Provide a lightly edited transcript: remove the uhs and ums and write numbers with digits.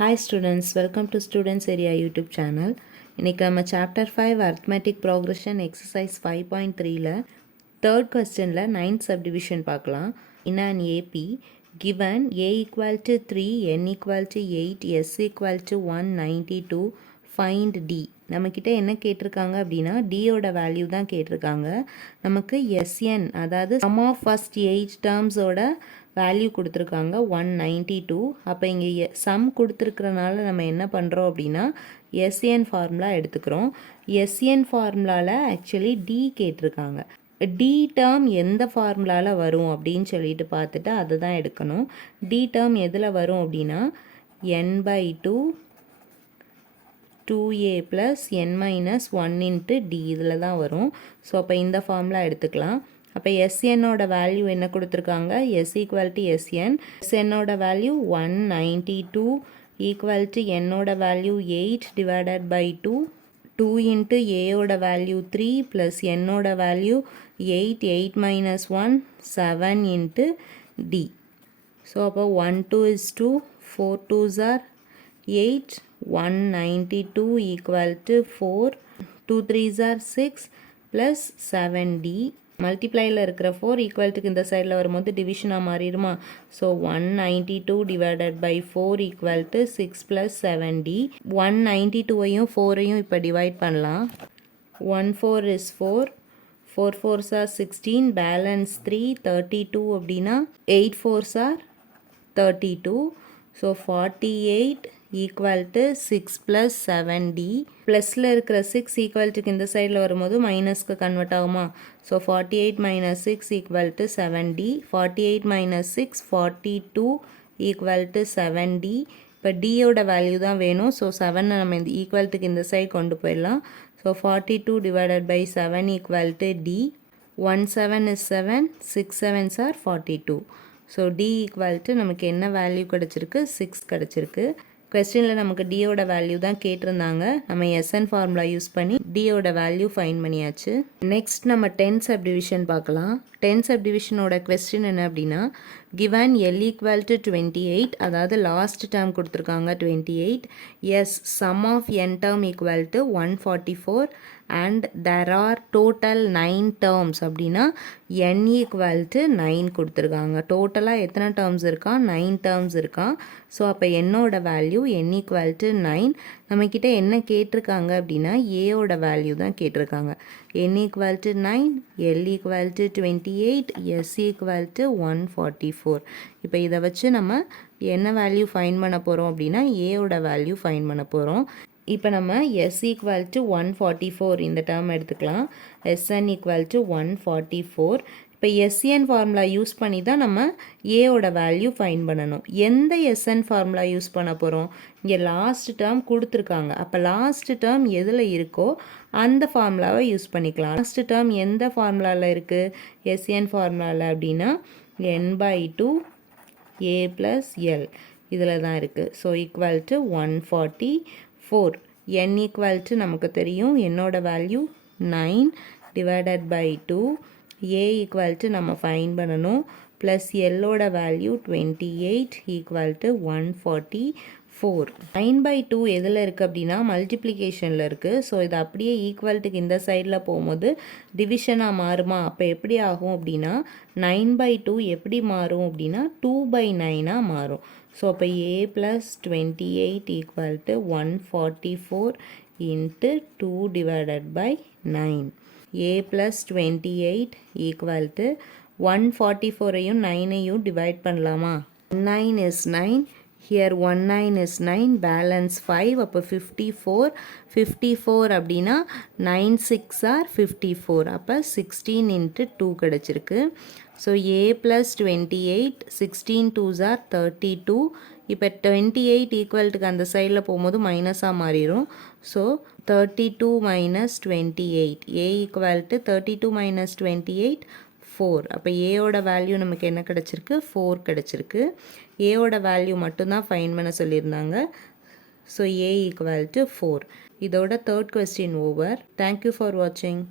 Hi students, welcome to Students Area YouTube channel. இன்னைக்கு நம்ம chapter 5 arithmetic progression exercise 5.3ல third questionல 9th subdivision பார்க்கலாம். In an AP, given A equal to 3, N equal to 8, S equal to 192, find D. நம்மக்கிட்ட என்ன கேட்டிருக்காங்க அப்படின்னா D ஓட value தான் கேட்டிருக்காங்க. நமக்கு SN அதாவது sum of first 8 termsோட வேல்யூ கொடுத்துருக்காங்க 192. அப்போ இங்கே சம் கொடுத்துருக்கிறனால நம்ம என்ன பண்ணுறோம் அப்படின்னா எஸ்என் ஃபார்முலா எடுத்துக்கிறோம். எஸ்என் ஃபார்முலாவில் ஆக்சுவலி டி கேட்டிருக்காங்க. டி டேர்ம் எந்த ஃபார்முலாவில் வரும் அப்படின்னு சொல்லிட்டு பார்த்துட்டு அதை தான் எடுக்கணும். டி டேர்ம் எதில் வரும் அப்படின்னா n/2 2a + n - 1 × d இதில் தான் வரும். ஸோ அப்போ இந்த ஃபார்முலா எடுத்துக்கலாம். அப்போ எஸ்என்னோட வேல்யூ என்ன கொடுத்துருக்காங்க, எஸ் ஈக்குவல் டு எஸ்என். எஸ்என்னோட வேல்யூ 192 ஈக்குவல் டு என்னோட வேல்யூ 8 டிவைடட் பை 2. 2 இன்ட்டு ஏயோட வேல்யூ 3 ப்ளஸ் என்னோட வேல்யூ 8. 8 - 1 7 into D. ஸோ அப்போ 1 2 is 2, 4 2s are 8, 192 equal to 4, 2 3s are 6 plus 7d. மல்டிப்ளையில் இருக்கிற 4 ஈக்குவல்ட்டுக்கு இந்த சைடில் வரும்போது டிவிஷனாக மாறிடுமா. So 192 divided by 4 equal to 6 plus 7d. 192ஐயும் 4ஐயும் இப்போ டிவைட் பண்ணலாம். 1 4 is 4, 4 4s are 16, பேலன்ஸ் 3, 32 அப்படின்னா 8 4s are 32. So 48 equal to 6 plus 7d. ப்ளஸில் இருக்கிற 6 ஈக்குவல்ட்டுக்கு இந்த சைடில் வரும்போது மைனஸ்க்கு கன்வெர்ட் ஆகுமா. So 48 - 6 equal to 7d. 48 - 6 42 equal to 7d. இப்போ டியோட வேல்யூ தான் வேணும். ஸோ 7 நம்ம இந்த ஈக்குவல்ட்டுக்கு இந்த சைடு கொண்டு போயிடலாம். So 42 divided by 7 equal to d. 1 7 is 7, 6 7s are 42. So d equal to நமக்கு என்ன வேல்யூ கிடச்சிருக்கு, 6 கிடச்சிருக்கு. கொஸ்டினில் நமக்கு டியோட வேல்யூ தான் கேட்டிருந்தாங்க. நம்ம எஸ்என் ஃபார்முலா யூஸ் பண்ணி டியோட வேல்யூ ஃபைன் பண்ணியாச்சு. நெக்ஸ்ட் நம்ம 10th சப்டிவிஷன் பார்க்கலாம். 10th சப்டிவிஷனோட கொஸ்டின் என்ன அப்படின்னா, given L equal to 28, அதாவது லாஸ்ட் டேர்ம் கொடுத்துருக்காங்க 28. Yes sum of n term equal to 144 and there are total 9 terms அப்படின்னா n equal to 9 கொடுத்துருக்காங்க. டோட்டலாக எத்தனை டேர்ம்ஸ் இருக்கா, 9 டேர்ம்ஸ் இருக்கா. ஸோ அப்போ என்னோட வேல்யூ n equal to 9. நம்மக்கிட்ட என்ன கேட்டிருக்காங்க அப்படின்னா ஏயோட வேல்யூ தான் கேட்டிருக்காங்க. n equal to 9, L equal to 28, S equal to 144. இப்போ இதை வச்சு நம்ம என்ன வேல்யூ ஃபைன் பண்ண போகிறோம் அப்படின்னா ஏயோட வேல்யூ ஃபைன் பண்ண போகிறோம். இப்போ நம்ம S equal to 144 இந்த டேர்ம் எடுத்துக்கலாம். Sn equal to 144. இப்போ எஸ்என் ஃபார்முலா யூஸ் பண்ணி தான் நம்ம ஏவோட வேல்யூ ஃபைன் பண்ணணும். எந்த எஸ்என் ஃபார்முலா யூஸ் பண்ண போகிறோம், இங்கே லாஸ்ட் டேர்ம் கொடுத்துருக்காங்க. அப்போ லாஸ்ட் டேர்ம் எதில் இருக்கோ அந்த ஃபார்முலாவை யூஸ் பண்ணிக்கலாம். லாஸ்ட் டேர்ம் எந்த ஃபார்முலாவில் இருக்குது, எஸ்என் ஃபார்முலாவில் அப்படின்னா n/2 a + l இதில் தான் இருக்குது. So equal to 144. n equal to நமக்கு தெரியும் என்னோட value 9 divided by 2. a equal to நம்ம ஃபைன் பண்ணணும். ப்ளஸ் எல்லோட வேல்யூ 28 ஈக்குவல் டு 144. 9/2 எதில் இருக்குது அப்படின்னா மல்டிப்ளிகேஷனில் இருக்குது. ஸோ இது அப்படியே ஈக்குவல்ட்டுக்கு இந்த சைடில் போகும்போது டிவிஷனாக மாறுமா. அப்போ எப்படி ஆகும் அப்படின்னா 9/2 எப்படி மாறும் அப்படின்னா 2/9 மாறும். ஸோ அப்போ a + 28 equal to 144 into 2 divided by 9. a + 28 equal to 144ஐயும் 9ஐயும் டிவைட் பண்ணலாமா. 9 is 9, here 19 is 9, balance 5. அப்போ 54. 54 அப்படின்னா 9 6 are 54. அப்போ 16 இன்ட்டு 2 கிடச்சிருக்கு. So a + 28, 16 2s are 32. இப்போ 28 ஈக்குவல்ட்டுக்கு அந்த சைடில் போகும்போது மைனஸாக மாறிடும். So 32 - 28, a equal to 32 - 28 4. அப்போ ஏயோட வேல்யூ நமக்கு என்ன கிடச்சிருக்கு, 4 கிடச்சிருக்கு. ஏயோட வேல்யூ மட்டும்தான் ஃபைன் பண்ண சொல்லியிருந்தாங்க. So a equal to 4. இதோட third question over. Thank you for வாட்சிங்.